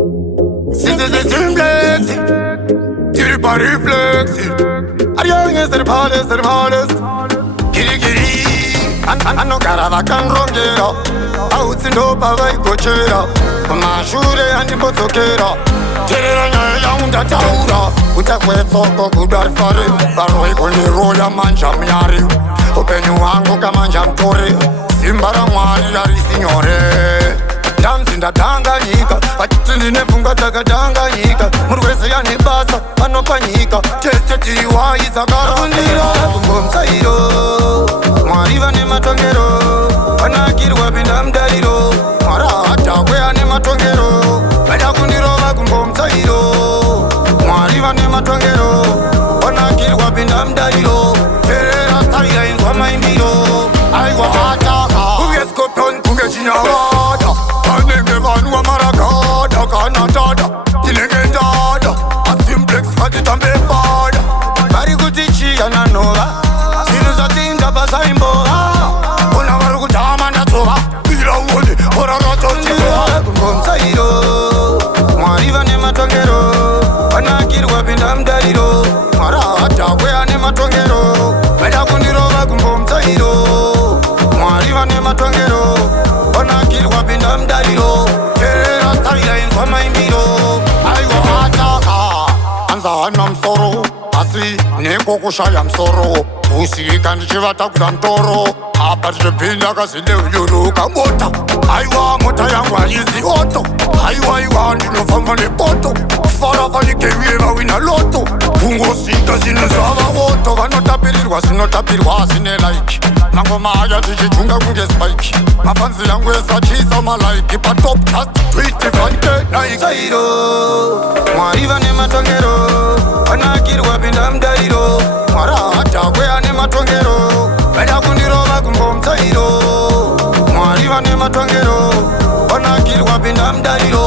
Since it's Cymplex, till the reflex. Are you young as the hardest? Kiri, I know Garava can wrong it up. Out in the Bava Cochera, Mashure and the Botokera. Terra young that Taura, with a way for good for it. Baroi on the Roya Manjam Yari. Open you Ango Kamanjam Tore. Simbara Mari Signore. Dance in the Tanganyika, but in the Funga Tanganyika. Muridzo yani basa, pano panika. Teste tiwa isagara. Gumbo Mutsvayiro, Mariva ne matongero. Panakirwa bindam daliro. Marata kwe ne matongero. Bada kundiro Gumbo Mutsvayiro. Mariva ne matongero. Panakirwa bindam daliro. Terera style in kwa maimiro. Aiwa ataka. Uge skopon, uge chinawada. Nenge vanwa maragada kana dada Tinenge dada A Cymplex katitambe bada Bari kutichi ananova Sinu za tinda basa imboha Ona varu kutama na tova Bila uone ora rato chiva Gumbo Mutsvayiro Mariva ne matongero Panakirwa binda mdaliro Marata kwea ne matongero Bada kundirova Gumbo Mutsvayiro Mariva ne matongero Panakirwa binda mdaliro Terera style in kwa maimbiro Aiwa ataka Anza hana msoro Asi neko kushaya msoro Usika nchivata kuda mtoro Hapa tijepinda kasile uyuru kamota Aiwa mota yangu alizi oto Aiwa ndinofamba nepoto Farafa nikewieva wina loto Pungo sika zinezava woto Vanotapirirwa sinotapirwa sine like Mangoma haya tichichunga kunge spike Mafanzi yangu esachisa malaiki Pa top cast tweet vanke Nike Mutsvayiro Mariva ne matongero Panakirwa binda mdaliro Marata kwea ne matongero Bada kundirova Gumbo Mutsvayiro Mariva ne matongero Panakirwa binda mdaliro